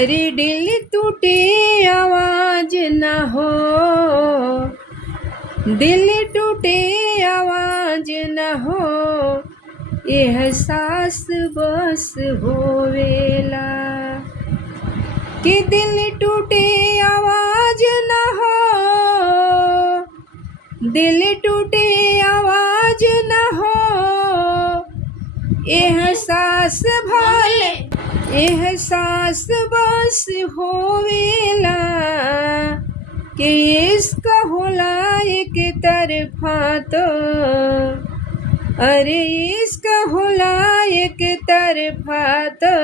अरे दिल टूटे आवाज न हो, दिल टूटे आवाज न हो, एहसास बस होवेला। कि दिल टूटे आवाज न हो, दिल टूटे आवाज न हो, एहसास भले एहसास बस होवेला। कि इश्क होला एक तरफा तो, अरे इश्क होला एक तरफा तो,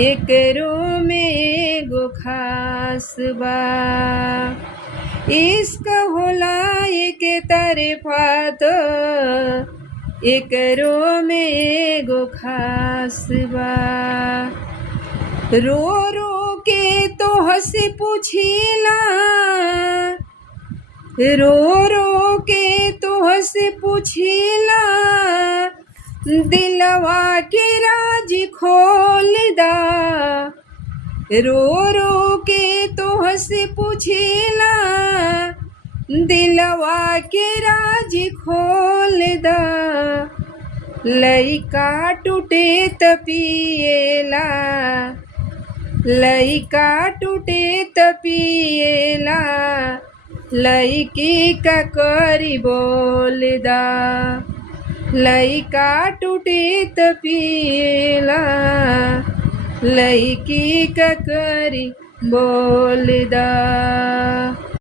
एकरो में एगो खास बा। इश्क होला एक तरफा तो, एकरो में एगो खास बा। रो रो के तोह से पूछिला, रो रो के तोह से पूछिला, दिलवा के राज खोल दा। रो रो के तोह से पूछिला, दिलवा के राज खोल दा। लइका टूटे त पिएला, लइका टूटे त पिएला, लइकी का करी बोल दा। लइका टूटे त पिएला, लइकी का करी बोल दा।